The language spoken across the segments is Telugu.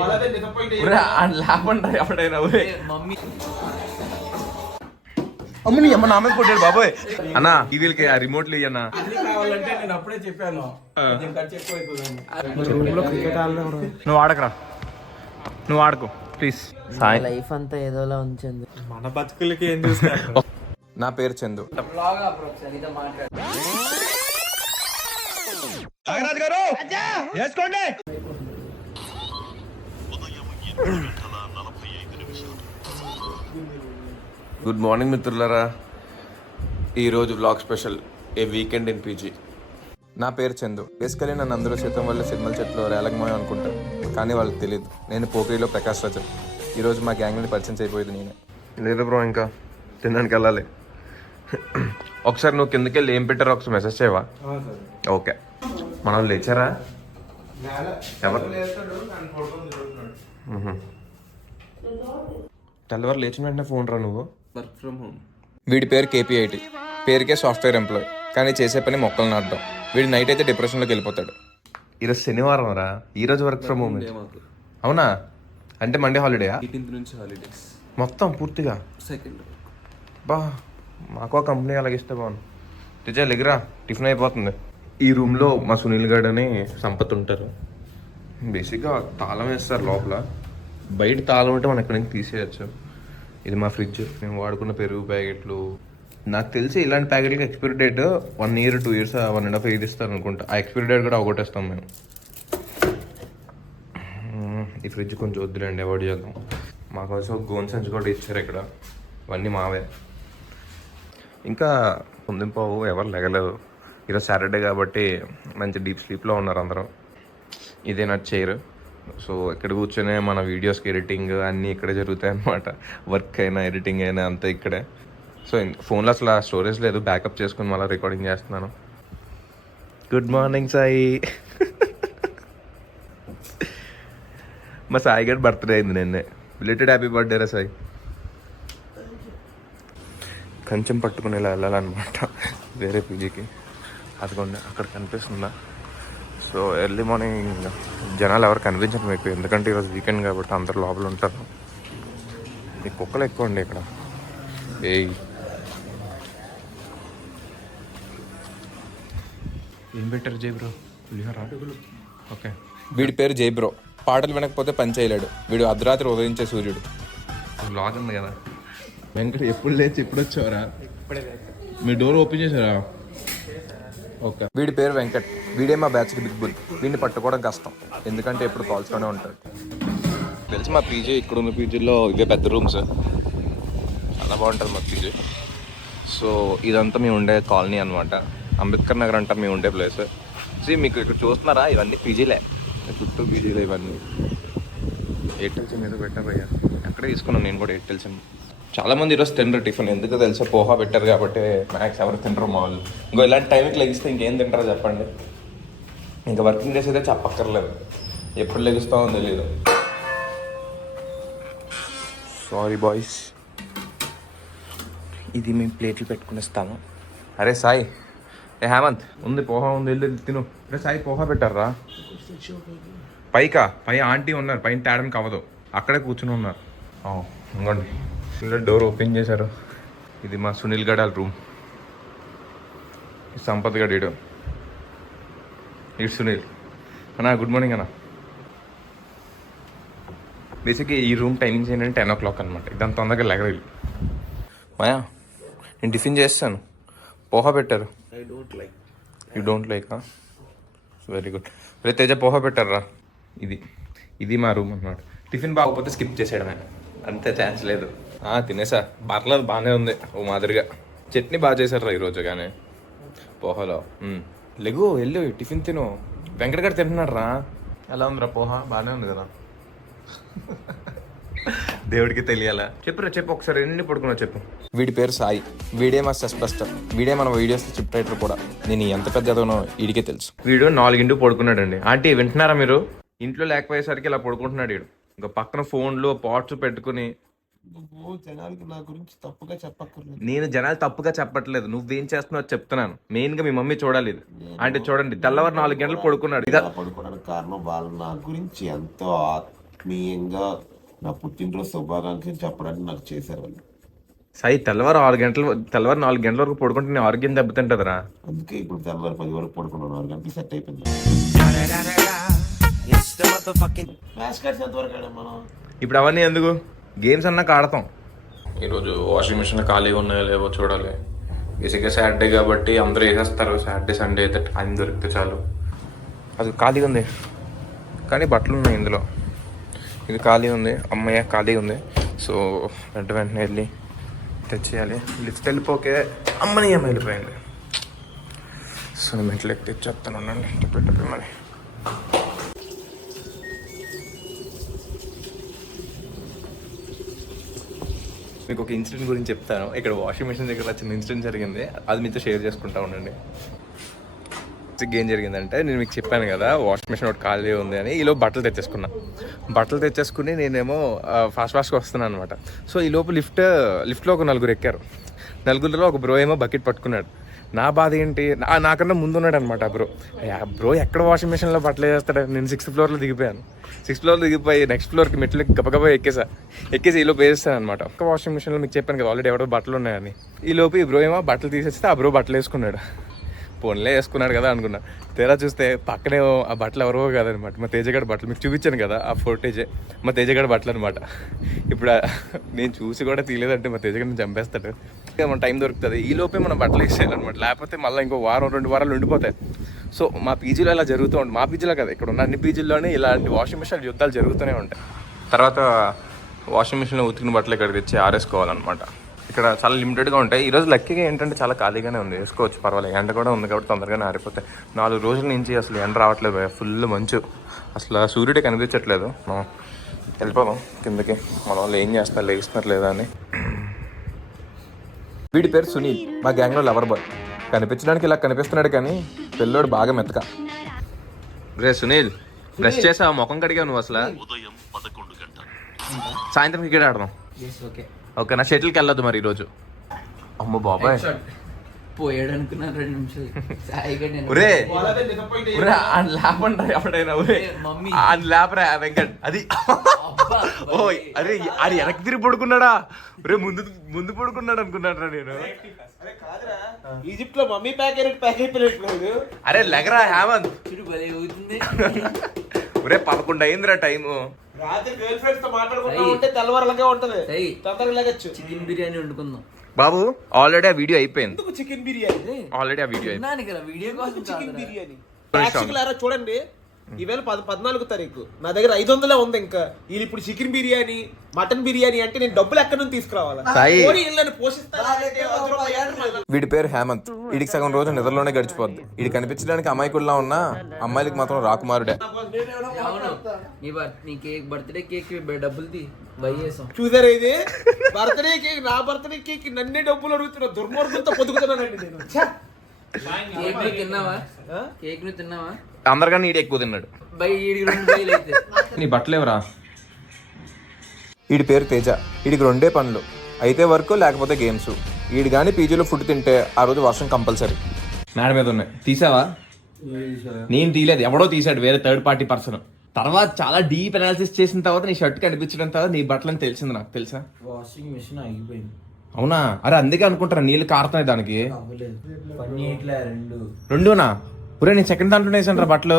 లేపండి ఎప్పుడైనా మమ్మీ అమ్మని అమ్మ నా మీద కొట్టాడు బాబోయ్. అన్నా ఈ వీళ్ళకి ఆ రిమోట్లు ఇయ్యన్నా. కావాలంటే నేను అప్పుడే చెప్పాను నువ్వు ఆడకరా, నువ్వు ఆడుకో ప్లీజ్. లైఫ్ అంతా ఏదోలా ఉంచింది. మన బతుకులకి ఏం చూస్తారు. నా పేరు చందు. గుడ్ మార్నింగ్ మిత్రులారా. ఈరోజు vlog special A weekend in PG. నా పేరు చందు. బేసికలీ నన్ను అందరూ శాతం వల్ల సినిమాల చెట్లు రేలగమోయం అనుకుంటారు, కానీ వాళ్ళకి తెలియదు నేను పోకిరిలో ప్రకాష్ రాజు. ఈరోజు మా గ్యాంగ్ని పరిచయం చేయబోయేది నేనే. లేదు బ్రో, ఇంకా తినడానికి వెళ్ళాలి. ఒకసారి నువ్వు కిందకి వెళ్ళి ఏం పెట్టారో ఒకసారి మెసేజ్ చేయవా? ఓకే. మనం లేచారా? ఎవరు తెల్లవారు లేచిన వెంటనే ఫోన్ రా నువ్వు. Work from home. వీడి పేరు కేపీఐటీ, పేరుకే సాఫ్ట్వేర్ ఎంప్లాయ్, కానీ చేసే పని మొక్కలు నాటడం. వీడి నైట్ అయితే డిప్రెషన్లోకి వెళ్ళిపోతాడు. ఈరోజు శనివారం రా, ఈరోజు వర్క్ ఫ్రమ్ హోమ్. అవునా? అంటే మండే హాలిడేయా? 18th నుంచి హాలిడేస్ మొత్తం పూర్తిగా. సెకండ్ బా, మాకు కంపెనీ అలాగిస్తే బాగుంది. రిజా లెగిరా, టిఫిన్ అయిపోతుంది. ఈ రూమ్లో మా సునీల్ గడ్ అని సంపత్ ఉంటారు. బేసిక్గా తాళం వేస్తారు లోపల, బయట తాళం ఉంటే మనం ఎక్కడి నుంచి తీసేయచ్చు. ఇది మా ఫ్రిడ్జ్, మేము వాడుకున్న పెరుగు ప్యాకెట్లు. నాకు తెలిసి ఇలాంటి ప్యాకెట్లకి expiry date 1 year 2 years 1.5 years ఇస్తారు అనుకుంటా. ఆ ఎక్స్పైరీ డేట్ కూడా అవగొట్టేస్తాం మేము. ఈ ఫ్రిడ్జ్ కొంచెం వద్దులేండి, అవాయిడ్ చేద్దాం. మాకోసం గోన్ సంచి కూడా ఇచ్చారు ఇక్కడ, అవన్నీ మావే. ఇంకా పొందింపావు, ఎవరు లెగలేదు. ఈరోజు సాటర్డే కాబట్టి మంచి డీప్ స్లీప్లో ఉన్నారు అందరూ. ఇదే నా చైర్. సో ఇక్కడ కూర్చొని మన వీడియోస్కి ఎడిటింగ్ అన్నీ ఇక్కడే జరుగుతాయి అన్నమాట. వర్క్ అయినా ఎడిటింగ్ అయినా అంతా ఇక్కడే. సో ఫోన్లో అసలు స్టోరేజ్ లేదు, బ్యాకప్ చేసుకుని మళ్ళీ రికార్డింగ్ చేస్తున్నాను. Good morning Sai. మా సాయి గారి బర్త్డే అయింది నిన్నే. బిలేటెడ్ హ్యాపీ బర్త్డే రా సాయి. కొంచెం పట్టుకుని ఇలా వెళ్ళాలన్నమాట వేరే పీజీకి. అదిగోండి అక్కడ కనిపిస్తుందా? సో ఎర్లీ మార్నింగ్ జనాలు ఎవరు కనిపించడం ఎక్కువ, ఎందుకంటే ఈరోజు వీకెండ్ కాబట్టి అందరు లోపల ఉంటారు. ఈ కుక్కలు ఎక్కువ అండి ఇక్కడ. ఏం పెట్టారు జై బ్రో? పులిహోర. ఓకే. వీడి పేరు జై బ్రో. పాటలు వినకపోతే పని చేయలేడు. వీడు అర్ధరాత్రి ఉదయించే సూర్యుడు. లాగ్ ఉంది కదా. వెంకట ఎప్పుడు లేచి ఎప్పుడు వచ్చావరా? మీ డోర్ ఓపెన్ చేశారా? ఓకే. వీడి పేరు వెంకట్. వీడే మా బ్యాచ్కి బిగ్ బుల్. వీడిని పట్టుకోవడం కష్టం, ఎందుకంటే ఎప్పుడు కాల్స్తూనే ఉంటాడు. తెలిసి మా పీజీ ఇక్కడ ఉన్న పీజీలో ఇవే పెద్ద రూమ్స్, చాలా బాగుంటుంది మా పీజీ. సో ఇదంతా మేము ఉండే కాలనీ అనమాట. అంబేద్కర్ నగర్ అంటారు మేము ఉండే ప్లేస్. సో మీకు ఇక్కడ చూస్తున్నారా, ఇవన్నీ పీజీలే, చుట్టూ పీజీలే ఇవన్నీ. ఎయిర్టెల్ సిమ్ ఏదో పెట్టారయ్యా, ఎక్కడే తీసుకున్నాను నేను కూడా ఎయిర్టెల్ సిమ్. చాలామంది ఈరోజు తినరు టిఫిన్, ఎందుకు తెలుసా? పోహా పెట్టారు కాబట్టి మ్యాక్స్ ఎవరు తినరు మా వాళ్ళు. ఇంకో ఇలాంటి టైంకి లెగిస్తే ఇంకేం తింటారో చెప్పండి. ఇంకా వర్కింగ్ డేస్ అయితే చెప్పక్కర్లేదు, ఎప్పుడు లెగుస్తామో తెలియదు. సారీ బాయ్స్, ఇది మేము ప్లేట్లు పెట్టుకుని ఇస్తాము. అరే సాయి, ఏ హేమంత్ ఉంది, పోహా ఉంది, వెళ్ళి తిను. అరే సాయి పోహా పెట్టారా పైకా? పై ఆంటీ ఉన్నారు, పైన తేడానికి అవ్వదు, అక్కడే కూర్చుని ఉన్నారు. ఇంకోండి ఇలా డోర్ ఓపెన్ చేశారు. ఇది మా సునీల్ గడాల్ రూమ్. సంపత్ గడ్ ఇడు, ఇటు సునీల్. అన్నా గుడ్ మార్నింగ్ అన్న. బేసిక్గా ఈ రూమ్ టైమింగ్స్ ఏంటంటే 10 o'clock అనమాట. ఇదంతా తొందరగా లెగలేదు. మాయా నేను టిఫిన్ చేస్తాను, పోహా పెట్టారు. You don't like? Very good. రే తేజ పోహా పెట్టారా? ఇది మా రూమ్ అన్నమాట. టిఫిన్ బాగోకపోతే స్కిప్ చేసేయడమే, అంతే, ఛాన్స్ లేదు. తినేసా, పర్లేదు, బాగానే ఉంది ఓ మాదిరిగా. చట్నీ బాగా చేశారు ఈరోజు, కానీ పోహాలో. లెగు వెళ్ళు టిఫిన్ తిను. వెంకట గారు తింటున్నాడు రా. ఎలా ఉందిరా పోహా? బాగానే ఉంది కదా. దేవుడికి తెలియాలా? చెప్పురా, చెప్పు ఒకసారి, ఎన్ని పడుకున్నావు చెప్పు. వీడి పేరు సాయి. వీడే మా సస్పెస్టర్. వీడే మన వీడియోస్ చిప్ రైటర్ కూడా. నేను ఎంత పెద్ద ఎదవనో వీడికే తెలుసు. వీడు 4 పడుకున్నాడండి. ఆంటీ వింటున్నారా మీరు? ఇంట్లో లేకపోయేసరికి ఇలా పడుకుంటున్నాడు వీడు. ఇంకా పక్కన ఫోన్లో పాట్స్ పెట్టుకుని. జనాలకి నా గురించి తప్పుగా చెప్పక్కర్లేదు. నేను జనాలు తప్పుగా చెప్పట్లేదు, నువ్వేం చేస్తున్నావు చెప్తున్నాను. మెయిన్ గా మీ మమ్మీ చూడాలి ఇది. అంటే చూడండి, తెల్లవారు 4 గంటలు పడుకున్నాడు. పడుకోవడానికి కారణం వాళ్ళు నా గురించి ఎంతో ఆత్మీయంగా నా పుట్టినరోజు శుభాకాంక్షలు చెప్పడానికి నాకు చేశారు వాళ్ళు. సాయి తెల్లవారు 4 గంటల వరకు పడుకుంటే నీ ఆరోగ్యం దెబ్బతింటదిరా. అందుకే ఇప్పుడు తెల్లవారు 10 వరకు పడుకున్నాను, 4 గంటలు సెట్ అయిపోయింది. మ్యాచ్ కార్డ్స్ ఎంతవరకు ఆడాం మనం? ఇప్పుడు అవన్నీ ఎందుకు, గేమ్స్ అన్నా ఆడతాం. ఈరోజు వాషింగ్ మిషన్ ఖాళీగా ఉన్నాయో లేవో చూడాలి. బేసిక్గా సాటర్డే కాబట్టి అందరూ వేసేస్తారు. సాటర్డే సండే అయితే టైం దొరికితే చాలు. అది ఖాళీగా ఉంది కానీ బట్టలు ఉన్నాయి ఇందులో. ఇది ఖాళీ ఉంది, అమ్మయ్య ఖాళీగా ఉంది. సో వెంటనే వెళ్ళి తెచ్చేయాలి. లిస్ట్ వెళ్ళిపోకే అమ్మని అమ్మ వెళ్ళిపోయింది. సో నేను ఇంట్లో ఎక్కి తెచ్చేస్తాను, ఉండండి పెట్టు మరి. మీకు ఒక ఇన్సిడెంట్ గురించి చెప్తాను. ఇక్కడ వాషింగ్ మిషన్ దగ్గర చిన్న ఇన్సిడెంట్ జరిగింది, అది మీతో షేర్ చేసుకుంటా ఉండండి. ఏం జరిగిందంటే, నేను మీకు చెప్పాను కదా వాషింగ్ మిషన్ ఒకటి ఖాళీ ఉంది అని. ఈలోపు బట్టలు తెచ్చేసుకుని నేనేమో ఫాస్ట్గా వస్తున్నాను అనమాట. సో ఈ లోపు లిఫ్ట్లో ఒక 4 ఎక్కారు. 4లో ఒక బ్రో ఏమో బకెట్ పట్టుకున్నాడు. నా బాధ ఏంటి, నాకన్నా ముందు ఉన్నాడు అనమాట బ్రో ఎక్కడ వాషింగ్ మిషన్లో బట్టలు వేస్తాడు. నేను 6th ఫ్లోర్లో దిగిపోయాను. 6th ఫ్లోర్లో దిగిపోయి నెక్స్ట్ ఫ్లోర్కి మెట్లకి గబగబా ఎక్కేసి ఈలోపు వేస్తాను అనమాట. ఒక్క వాషింగ్ మిషన్లో మీకు చెప్పాను కదా ఆల్రెడీ ఎవరో బట్టలు ఉన్నాయని. ఈలోపు ఈ బ్రో ఏమో బట్టలు తీసేస్తే ఆ బ్రో బట్టలు వేసుకున్నాడు. ఫోన్లే వేసుకున్నాడు కదా అనుకున్నా. తీరా చూస్తే పక్కనే ఆ బట్టలు ఎవరో కాదనమాట, మా తేజగాడి బట్టలు. మీకు చూపించాను కదా ఆ ఫోటేజే మా తేజగాడి బట్టలు అనమాట. ఇప్పుడు నేను చూసి కూడా తీయలేదంటే మా తేజగాడిని చంపేస్తాడు. మన టైం దొరుకుతుంది, ఈ లోపే మనం బట్టలు వేసేయాలన్నమాట. లేకపోతే మళ్ళీ ఇంకో వారం 2 వారాలు ఉండిపోతాయి. సో మా పీజీలో ఇలా జరుగుతూ ఉంటుంది. మా పీజీలో కదా, ఇక్కడ ఉన్న అన్ని పీజీల్లోనే ఇలాంటి వాషింగ్ మిషన్ యుద్ధాలు జరుగుతూనే ఉంటాయి. తర్వాత వాషింగ్ మిషన్లో ఉతికిన బట్టలు ఇక్కడికి తెచ్చి ఆరేసుకోవాలన్నమాట. ఇక్కడ చాలా లిమిటెడ్గా ఉంటాయి. ఈరోజు లక్కీగా ఏంటంటే చాలా ఖాళీగానే ఉంది, వేసుకోవచ్చు పర్వాలేదు. ఎండ కూడా ఉంది కాబట్టి తొందరగానే ఆరిపోతాయి. 4 రోజుల నుంచి అసలు ఎండ రావట్లేదు, ఫుల్ మంచు, అసలు సూర్యుడే కనిపించట్లేదు. మనం వెళ్ళిపోదాం కిందకి. మన వాళ్ళు ఏం చేస్తారు, లేస్తున్నారు లేదా అని. వీడి పేరు సునీల్, మా గ్యాంగ్లో లవర్ బాయ్. కనిపించడానికి ఇలా కనిపిస్తున్నాడు కానీ పిల్లోడు బాగా మెత్తక. రే సునీల్, బ్రష్ చేసా, ముఖం కడిగావు నువ్వు అసలు? సాయంత్రం క్రికెట్ ఆడదాం. ఓకే నా షటిల్కి వెళ్ళొద్దు మరి ఈరోజు. అమ్మో బాబాయ్ పోయాడు అనుకున్నాను 2 నిమిషాలు. లేపండి ఎప్పుడైనా లేపరా వెంకట్. అది ఓ అరే అది వెనక్కి తిరిగి పడుకున్నాడా? ఒరే ముందు పడుకున్నాడు అనుకున్నాడు నేను. ఈజిప్ట్ లో మమ్మీ ప్యాక్ అయిపోయినట్లేదు. అరే లెగరా హేమంత్. ఒరే 11 అయిందిరా టైము. రాత్రి గర్ల్ ఫ్రెండ్స్ తో మాట్లాడుకుంటా ఉంటే తెల్లవారులాగే ఉంటది, తొందరగా లేగచ్చు. చికెన్ బిర్యానీ వండుకుందాం బాబు. ఆల్రెడీ ఆ వీడియో అయిపోయింది. చికెన్ బిర్యానీ ఆల్రెడీ ఆ వీడియో వీడియో కోసం చికెన్ బిర్యానీ చూడండి. ఈవేళ 14 తారీఖు, నా దగ్గర 500 ఉంది. ఇంకా వీళ్ళు ఇప్పుడు చికెన్ బిర్యానీ మటన్ బిర్యానీ అంటే నేను డబ్బులు ఎక్కడి నుంచి తీసుకురావాలా? వీడి పేరు హేమంత్. వీడికి సగం రోజు నిద్రలోనే గడిచిపోద్ది. వీడి కనిపించడానికి అమాయకుల్లా ఉన్నా అమ్మాయిలకి మాత్రం రాకుమారుడే. నీ కేక్ బర్త్డే కేక్ డబ్బులు చూసారా? ఇది బర్త్డే కేక్, నా బర్త్డే కేక్ నన్నే డబ్బులు అడుగుతున్నా. దుర్మార్గంతో పొదుగుతున్నానండి నేను. కేక్ ను తిన్నావా? అందరికన్నా ఈడు ఎక్కువ తిన్నాడు. నీ బట్టలు ఎవరా? వీడి పేరు తేజ. వీడికి 2 పనులు, అయితే వర్క్ లేకపోతే గేమ్స్. వీడు కానీ పీజీలో ఫుడ్ తింటే ఆ రోజు వర్షం కంపల్సరీ. మేడ మీద ఉన్నాయి, తీసావా? నేను తీయలేదు, ఎవడో తీసాడు, వేరే థర్డ్ పార్టీ పర్సన్. తర్వాత చాలా డీప్ అనాలిసిస్ చేసిన తర్వాత నీ షర్ట్ కనిపించడం తర్వాత నీ బట్టలని తెలిసింది నాకు. తెలుసా? వాషింగ్ మిషన్ ఆగిపోయింది. అవునా? అరే అందుకే అనుకుంటారా నీళ్ళు కారుతున్నాయి దానికి. 2నా? ఒరే నేను సెకండ్ దాంట్లో వేసాను రా బట్టలు.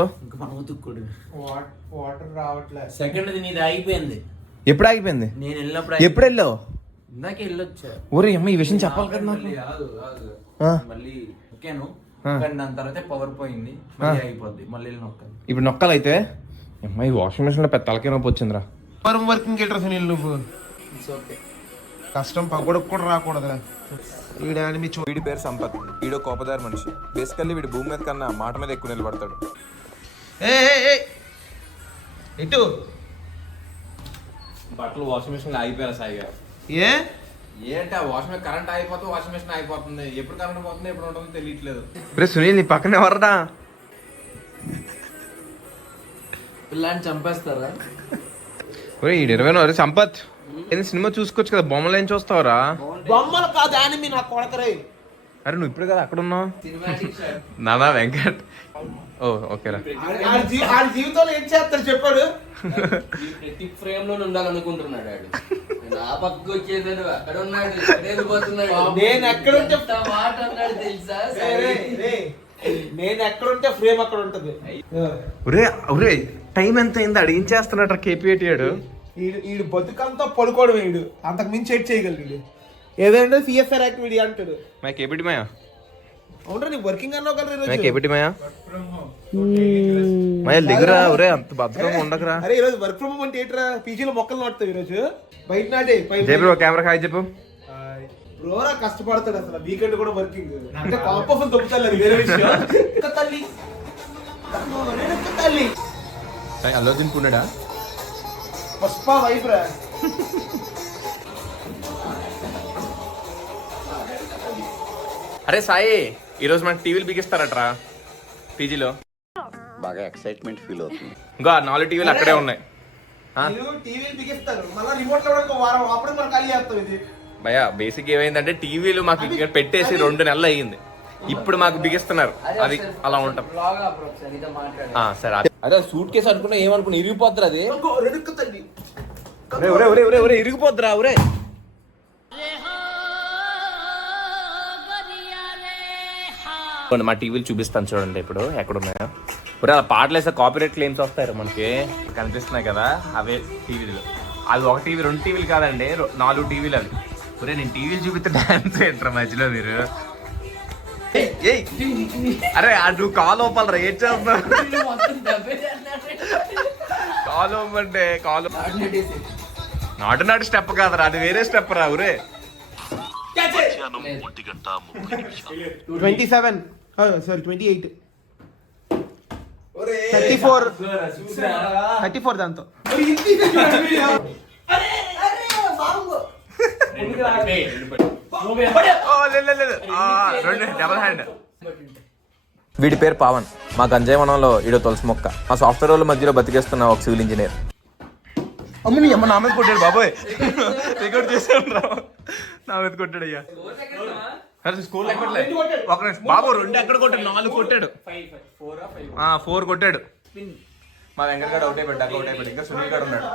వాటర్ రావట్లేదు. సెకండ్ నీది ఆగిపోయింది. ఎప్పుడు ఆగిపోయింది? నేను వెళ్ళినప్పుడు. ఎప్పుడు వెళ్ళావు? ఇందాక వెళ్ళొచ్చా. ఒరే అమ్మ ఈ విషయం చెప్పాలి కదా నాకు. మళ్ళీ నొక్కాను కానీ దాని తర్వాత పవర్ పోయింది, మళ్ళీ అయిపోద్ది. మళ్ళీ నొక్కాను. ఇప్పుడు నొక్కాలైతే అమ్మాయి వాషింగ్ మిషన్ లో పెద్ద తలకే నొప్పి వచ్చిందిరా. వర్కింగ్ గెటర్ నువ్వు కష్టం పగొడకు కూడా రాకూడదురా. వీడి పేరు సంపత్. వీడు కోపదారి మనిషి. బేసికల్లీ వీడి భూమి మీద కన్నా మాట మీద ఎక్కువ నిలబడతాడు. ఇటు బట్టలు వాషింగ్ మిషన్ లో ఆగిపోయారు సాయిగా. ఏంటి ఆ వాషింగ్ మిషన్ కరెంట్ అయిపోతే వాషింగ్ మిషన్ అయిపోతుంది. ఎప్పుడు కరెంట్ పోతుంది ఎప్పుడు ఉంటుందో తెలియట్లేదు. రే సునీల్ నీ పక్కనే ఎవరదా? పిల్లాన్ని చంపేస్తారా? ఈ 20 సంపత్ సినిమా చూసుకోవచ్చు కదా, బొమ్మలు ఏం చూస్తావురా? బొమ్మలు కాదు యానిమీ నా కొడకరే. అరే నువ్వు ఇప్పుడు కదా అక్కడ ఉన్నావు. నానా వెంకట్ ఓ ఓకేరా. ఆడి జీవితంలో ఏం చేస్తాడు చెప్పాడు. ప్రతి ఫ్రేమ్ లో ఉండాలనుకుంటున్నాడు ఆడు. నా పక్కకు వచ్చేసాడు, అక్కడ ఉన్నాడు, ఇక్కడ వెళ్ళిపోతున్నాడు. నేను ఎక్కడుంటే ఎంత మాట అన్నాడు తెలుసా? నేను ఎక్కడుంటే ఫ్రేమ్ అక్కడ ఉంటది. ఒరే ఒరే టైం ఎంత అయింది? ఆడు ఏం చేస్తున్నాడు కేపీఐటీ ఆడు? ఈడు బతుకంతా పడుకోవడం. వీడు అంతకు మించి ఎడ్ చేయగలిగాడు. ఏదంటే సిఎస్ఆర్ యాక్టివిటీ అంటాడు. मैं केपीटी में అవునా నీ వర్కింగ్ అన్నావు కదా मैं ఈరోజు. केपीटी में मैं लिख रहा ఒరే అంత బద్ధకంగా ఉండకరా. అరే ఈరోజు వర్క్ ఫ్రమ్ హోమ్ అంటే ఏంట్రా? పీజీలో మొక్కలు నాటుతావు ఈరోజు. బయట నాటే జై బ్రో కెమెరా హాయ్ చెప్పు. బ్రోరా కష్టపడతాడు అసలు. వీకెండ్ కూడా వర్కింగ్ అంటే కాంపఫన్ దొబ్బుతాడు, అది వేరే విషయం. ఇంకా తల్లి ఇంకా తల్లి అల్లు అర్జున్ పున్నాడా? పుష్ప వైఫ్ రా. అరే సాయి ఈరోజు మనకి టీవీలు బిగిస్తారట్రా పీజీలో. బాగా ఎక్సైట్మెంట్ ఫీల్ అవుతుంది. ఇంకా 4 టీవీలు అక్కడే ఉన్నాయి. టీవీలు బిగిస్తారు, మళ్ళీ రిమోట్ లో కూడా వారం అప్పుడే మనం ఖాళీ చేస్తాం. ఇది భయ బేసిక్ ఏమైందంటే టీవీలు మాకు ఇక్కడ పెట్టేసి 2 నెలలు అయ్యింది. ఇప్పుడు మాకు బిగిస్తున్నారు. అది అలా ఉంటాం. బ్లాగ్ అప్పుడు ఒకసారి ఇదో మాట్లాడు. సరే అదే సూట్ కేసు అనుకున్నా ఏమనుకున్నా ఇరిగిపోద్దురా అది. రెడుక్కు తల్లి ఇరిగిపోద్దురా ఒరే. మా టీవీలు చూపిస్తాను చూడండి ఇప్పుడు ఎక్కడ ఉన్నాయో. ఒరే అలా పాటలు వేస్తే కాపీరైట్ క్లెయిమ్స్ వస్తాయి మనకి. కనిపిస్తున్నాయి కదా అవే టీవీలు. అది ఒక టీవీ 2 టీవీలు కాదండి 4 టీవీలు అవి. ఒరే నేను టీవీలు చూపిస్తే డాన్స్ ఏంట్రా మధ్యలో మీరు? అరే నువ్వు కాల్ ఓపాలరా ఏం చేస్తున్నావు? కాల్ ఓపంటే కాల్ నాటు స్టెప్ కాదరా, అది వేరే స్టెప్ రా ఊరే. 27 సారీ 28 34 దాంతో డబల్ హ్యాండ్. వీడి పేరు పవన్. మా గంజాయి వనంలో ఈడో తులసి మొక్క. మా సాఫ్ట్వేర్ వాళ్ళ మధ్యలో బతికేస్తున్న ఒక సివిల్ ఇంజనీర్. అమ్మని అమ్మ నా మీద కొట్టాడు బాబోయ్. రికార్డ్ చేసాడు రా, నా మీద కొట్టాడు అయ్యా. స్కూల్ ఎక్కట్లే ఒక బాబు 2 ఎక్కడ కొట్టాడు? 4 కొట్టాడు. 4 కొట్టాడు. మా వెంకటగాడు అవుట్ అయిపోయాడు. ఇంకా సునీల్ గారు ఉన్నాడు.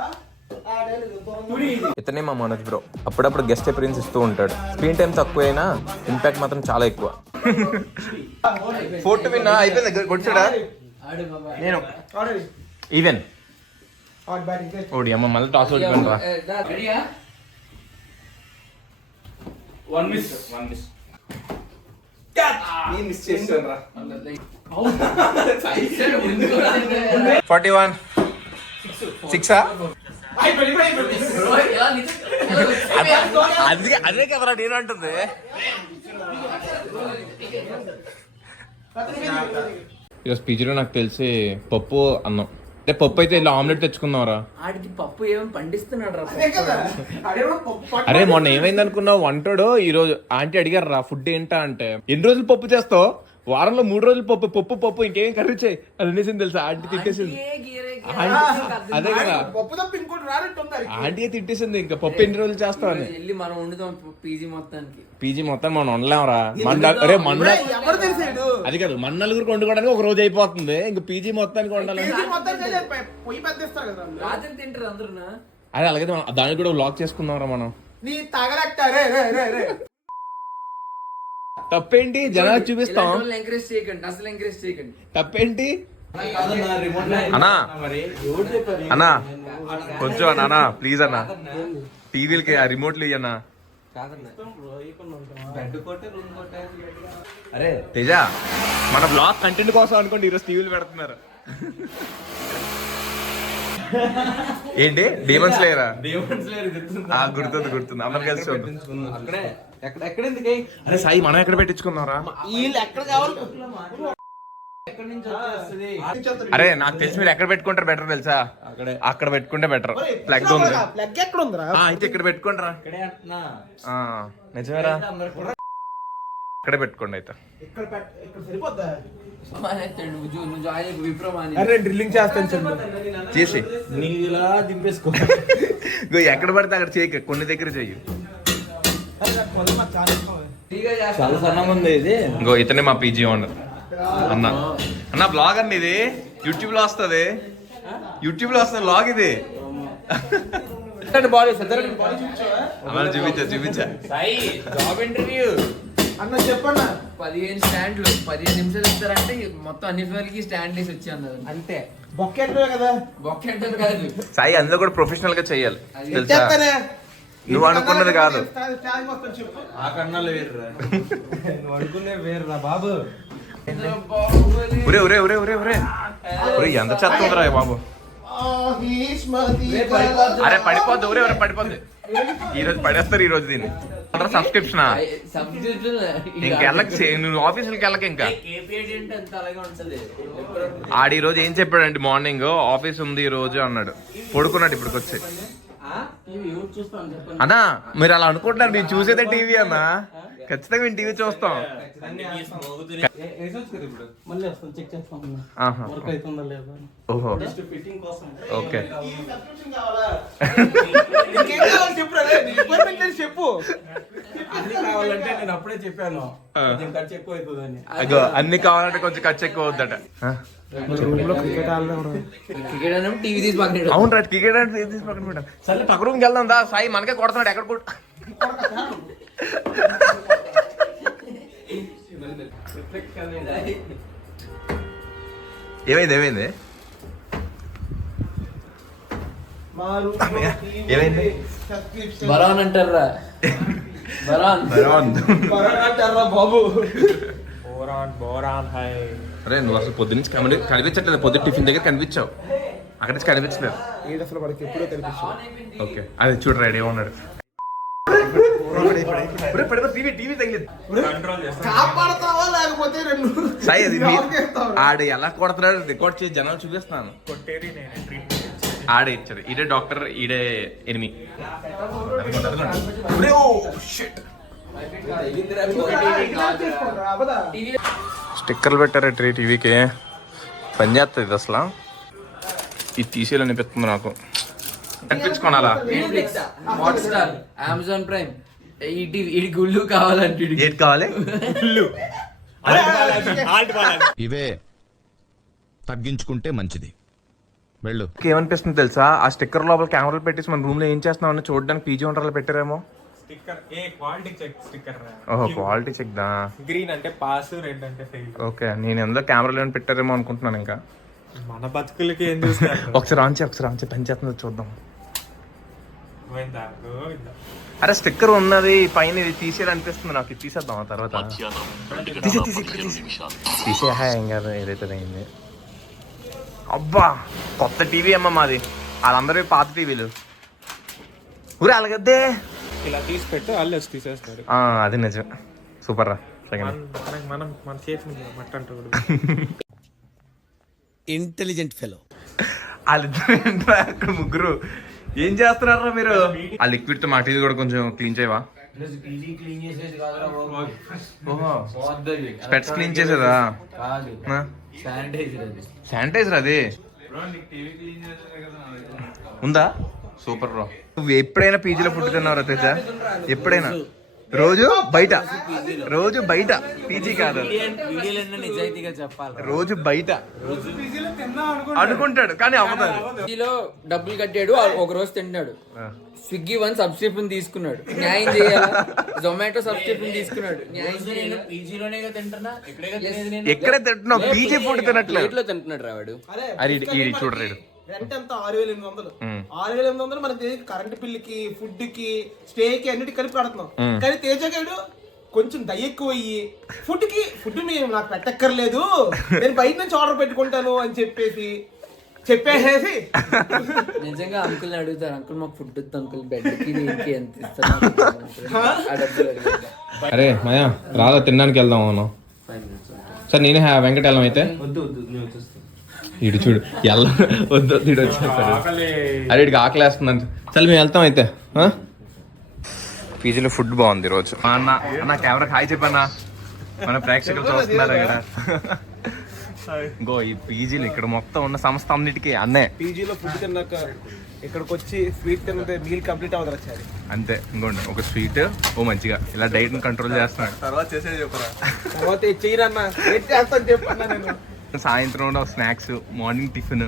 ఇతనే మా మనోజ్ బ్రో. అప్పుడప్పుడు గెస్ట్ అపియరెన్స్ ఇస్తూ ఉంటాడు. స్క్రీన్ టైం తక్కువ అయినా ఇంపాక్ట్ మాత్రం చాలా ఎక్కువ. 4 విన్ అయిపోయింది. కొట్టాడా? నేను ఈవెన్ ఓడి అమ్మ మళ్ళీ టాస్ ఓడిపోయింది రా. రెడీయా? 1 మిస్ 41 6 అదే కదరా నేను అంటుంది. ఈరోజు పీజీలో నాకు తెలిసి పప్పు అన్నం. అంటే పప్పు అయితే ఇలా ఆమ్లెట్ తెచ్చుకుందాంరా. ఆడికి పప్పు ఏమో పండిస్తున్నాడు రా. అరే మొన్న ఏమైంది అనుకున్నావు? వంటోడు ఈ రోజు ఆంటీ అడిగారు రా ఫుడ్ ఏంటా అంటే, ఎన్ని రోజులు పప్పు చేస్తావు? వారంలో 3 రోజులు పప్పు ఇంకేం కర్రీ చేయి అని అనేసింది తెలుసా. ఆంటీ తిట్టేసింది. అదే కదా ఆంటీ తిట్టేసింది. ఇంకా పప్పు ఎన్ని రోజులు చేస్తావు అని. వెళ్ళి మనం వండుదాం పీజీ మొత్తం మనం వండలేమరా. అరే అది కాదు మన నలుగురికి వండుకోవడానికి ఒక రోజు అయిపోతుంది. ఇంకా పీజీ మొత్తానికి వండాలి. రాత్రి తింటారు అందరూ. అదే అలాగే దానికి కూడా లాక్ చేసుకుందాంరా మనం. తప్పేంటి? జనాలు చూపిస్తాం. ఎంకరేజ్ చేయకండి, అసలు ఎంకరేజ్ చేయకండి. తప్పేంటి అన్నా కొంచెం అన్నా ప్లీజ్ అన్నా టీవీలకి ఆ రిమోట్లు ఇయ్యన్నా. అరే తేజ మన బ్లాగ్ కంటెంట్ కోసం అనుకోండి ఈరోజు టీవీలు పెడుతున్నారు. ఏంటి డీమన్స్ లేరా? గుర్తుంది అందరు కలిసి అరే సాయి మనం ఎక్కడ పెట్టించుకుందాంరా? అరే నాకు తెలిసి మీరు ఎక్కడ పెట్టుకుంటారు బెటర్ తెలుసా? అక్కడ పెట్టుకుంటే బెటర్. ప్లగ్ ఉంది అయితే ఇక్కడ పెట్టుకుంటారా? నిజమేరా అక్కడే పెట్టుకోండి అయితే. డ్రిల్లింగ్ చేస్తాను చేసి దింపేసుకో. ఎక్కడ పడితే అక్కడ చేయక కొన్ని దగ్గర చెయ్యి. చాలా సన్నంగా ఉంది ఇది. ఇంకో ఇతనే మా పీజీ ఓనర్ అన్న. అన్న బ్లాగ్ అండి ఇది, యూట్యూబ్ లో వస్తుంది, యూట్యూబ్ లో వస్తుంది బ్లాగ్ ఇది. అన్న చూపించా సాయి జాబ్ ఇంటర్వ్యూ అన్న చెప్పన్నా 15 స్టాండ్లు 15 నిమిషాలు ఇస్తారంటే మొత్తం అన్ని ఫ్లోర్లకి స్టాండ్ వేసి వచ్చి అన్నారు. అంతే బొక్కెట్టే కదా బొక్కెంటే కాదు సాయి అందులో కూడా ప్రొఫెషనల్ గా చెయ్యాలి తెలుసా, ఎత్తేస్తానే. నువ్వు అనుకున్నది కాదు. స్టాండ్ మొత్తం చెప్పు. ఆ కన్నాలు వేరురా నువ్వు అనుకునే వేరురా బాబు. ఒరే ఒరే ఒరే ఒరే ఒరే ఒరే ఎంత చెత్త ఉందిరా బాబు. అరే పడిపోద్ది, ఒరే ఒరే పడిపోద్ది. ఈ రోజు పడేస్తారు, ఈ రోజు దీన్ని సబ్స్క్రిప్షన్ ఇంకెళ్ళక, నువ్వు ఆఫీసులకి వెళ్ళక ఇంకా. ఆడు ఈ రోజు ఏం చెప్పాడంటే మార్నింగ్ ఆఫీస్ ఉంది ఈ రోజు అన్నాడు, పడుకున్నాడు ఇప్పటికి వచ్చి. అన్నా మీరు అలా అనుకుంటున్నారు, మీరు చూసేదే టీవీ అన్నా, ఖచ్చితంగా మేము టీవీ చూస్తాం. ఆహా. ఓహో ఓకే. ఇంకేం కావాలి చెప్పురా, నీ రిక్వైర్మెంట్ ఏంటి చెప్పు. అన్ని కావాలంటే నేను అప్పుడే చెప్పాను కొంచెం ఖర్చు ఎక్కువ అవుతుందని. అగో అన్ని కావాలంటే కొంచెం ఖర్చు ఎక్కువ అవుద్దట. క్రికెట్ అన్నప్పుడు టీవీ తీసి పక్కన అవును రా, క్రికెట్ అంటే తీసి పక్కన పెట్టాం. సరే పక్క రూమ్కి వెళ్దాం దా, సాయి మనకే కొడుతున్నాడు ఎక్కడ కొడు. ఏమైంది ఏమైంది ఏమైంది? బరాన్ అంటారా బరాన్ అంటారా బాబు. అరే నువ్వు అసలు పొద్దు నుంచి కనిపించట్లేదు, పొద్దు టిఫిన్ దగ్గర కనిపించావు, అక్కడ నుంచి కనిపించలేదు. ఏంటి అసలు మనకి ఎప్పుడో కనిపిస్తుంది. ఓకే అది చూడు రెడీ ఉన్నాడు. కాపాడతావా లేకపోతే రెండు సాయి అది ఆడు ఎలా కొడుతున్నాడు రికార్డ్ చేసి జనాలు చూపిస్తున్నాను. ఆడే ఇచ్చారు, ఈడే డాక్టర్, ఈడే ఎనిమి. స్టిక్కర్లు పెట్టారు టీవీకి, పని చేస్తుంది ఇది అసలు. ఇది తీసేయాలనిపిస్తుంది నాకు, కనిపించుకోనాలా. హాట్స్టార్, అమెజాన్ ప్రైమ్, ఈ గుళ్ళు కావాలంటే ఏది కావాలి? ఇవే తగ్గించుకుంటే మంచిది. వెళ్ళు. ఏమనిపిస్తుంది తెలుసా, ఆ స్టిక్కర్ లోపల కెమెరాలు పెట్టేసి మన రూమ్ లో ఏం చేస్తున్నామని చూడడానికి పీజీ వంటలు పెట్టారేమో. ఓహో క్వాలిటీ చెక్ దా. గ్రీన్ అంటే పాస్, రెడ్ అంటే ఫెయిల్. ఓకే నేను ఎందులో కెమెరాలు పెట్టారేమో అనుకుంటున్నాను. ఇంకా మన బతుకులకి ఏం చూస్తారు. ఒకసారి ఆన్ పని చేస్తుందో చూద్దాం. అరే స్టిక్కర్ ఉన్నది పైన, ఇది తీసేయాలనిపిస్తుంది నాకు, ఇది తీసేద్దాం ఆ తర్వాత. తీసేహా ఏం కాదు, ఏదైతే అయింది. అబ్బా కొత్త టీవీ అమ్మ మాది, వాళ్ళందరూ పాత టీవీలు. ఊరే అలాగద్దే ఇలా తీసి పెడితే వాళ్ళు వచ్చి తీసేస్తారు. అది నిజం, సూపర్ రా. మనం మన చేతి మట్టి అంటారు. Intelligent fellow. వాళ్ళిద్దరు అక్కడ ముగ్గురు ఏం చేస్తున్నారా మీరు? ఆ లిక్విడ్ తో మా టీవీ కూడా కొంచెం క్లీన్ చేయవా? స్పెట్స్ క్లీన్ చేసేదా? శానిటైజర్ అది ఉందా? Super bro. నువ్వు ఎప్పుడైనా పీజీలో ఫుడ్ తిన్నావురా తెచ్చా? ఎప్పుడైనా? రోజు బయట, రోజు బయట, పీజీ కాదు, నిజాయితీగా చెప్పాలి. రోజు బయట అనుకుంటాడు కానీ అవ్వదు. పీజీలో డబ్బులు కట్టాడు, ఒక రోజు తింటాడు. స్విగ్గీ 1 సబ్స్క్రిప్షన్ తీసుకున్నాడు, న్యాయం చేయాలా? జొమాటో సబ్స్క్రిప్షన్ తీసుకున్నాడు, న్యాయం చేయాలా? పీజీలోనే తింటున్నా, ఎక్కడే తింటున్నావు? పీజీ ఫుడ్ తినట్లేదు. ప్లేట్లో తింటున్నాడు రావాడు. అరే చూడరాడు. రెంట్ ఎంత 6,800. 6,800 మనకి కరెంట్ బిల్లుకి, ఫుడ్ కి, స్టేకి అన్నిటికి కలిపి కడుతున్నాం. కానీ తేజగాడు కొంచెం దయ ఎక్కువ అయ్యి ఫుడ్ మేము నాకు పెట్టక్కర్లేదు, నేను బయట నుంచి ఆర్డర్ పెట్టుకుంటాను అని చెప్పేసి నిజంగా అంకుల్ని అడుగుతారు, అంకుల్ మాకు ఫుడ్ వద్దు అంకుల్, బెడ్కి దీనికి ఎంత ఇస్తారు? అరే మాయా రాదా తినడానికి వెళ్దాం అవును. సార్ నేనే వెంకట వెళ్ళం అయితే. ఇటు చూడు ఎల్ల వద్దు, ఇటు వచ్చేస్తాడు. అరే ఇడికి ఆకలి వేస్తుందంట. సరే మేము వెళ్తాం అయితే. పీజీలో ఫుడ్ బాగుంది ఈరోజు. అన్న కెమెరా హాయ్ చెప్పన్నా, మన ప్రేక్షకులు చూస్తున్నారు ఇక్కడ. గో ఈ పీజీలు ఇక్కడ మొత్తం ఉన్న సంస్థ అన్నిటికీ అన్నే. పీజీలో ఫుడ్ తిన్నాక ఇక్కడికి వచ్చి స్వీట్ తిన్నదే మీల్ కంప్లీట్ అవుతారు వచ్చారు. అంతే ఇంకోండి ఒక స్వీట్ ఓ మంచిగా ఇలా డైట్ కంట్రోల్ చేస్తున్నాడు. తర్వాత చేయరన్నా, ఏం చేస్తాను చెప్పన్నా నేను. సాయంత్రం స్నాక్స్, మార్నింగ్ టిఫిన్,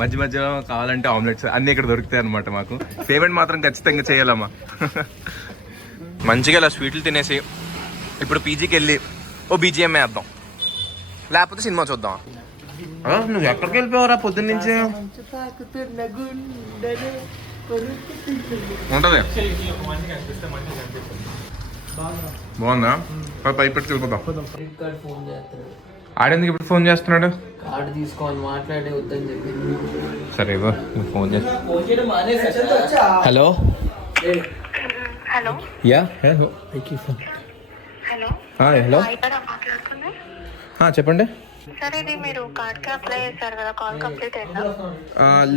మధ్య మధ్యలో కావాలంటే ఆమ్లెట్స్ అన్నీ ఇక్కడ దొరుకుతాయి అనమాట. మాకు పేమెంట్ మాత్రం ఖచ్చితంగా చేయాలమ్మా. మంచిగా ఇలా స్వీట్లు తినేసి ఇప్పుడు పీజీకి వెళ్ళి ఓ బీజిఎం వేద్దాం, లేకపోతే సినిమా చూద్దాం. నువ్వు ఎక్కడికి వెళ్ళిపోయావురా పొద్దున్న నుంచి? ఉంటుంది బాగుందా? పైపెట్టి వెళ్ళిపోదాం. క్రెడిట్ కార్డ్ ఫోన్ చేస్తాడు. ఆడేందుకు ఇప్పుడు ఫోన్ చేస్తున్నాడు? కార్డు తీసుకోవాలి మాట్లాడే వద్దని చెప్పి. సరే ఇవ్వ, నువ్వు ఫోన్ చేస్తా. ఫోన్ చేయడం మానేసా. Hello hello ya hello hello hello ఇక్కడ మాట్లాడుతుంది. చెప్పండి. సరే ఇది మీరు కార్డ్ కి అప్లై చేశారు కదా, కాల్ కంప్లీట్ అయిందా?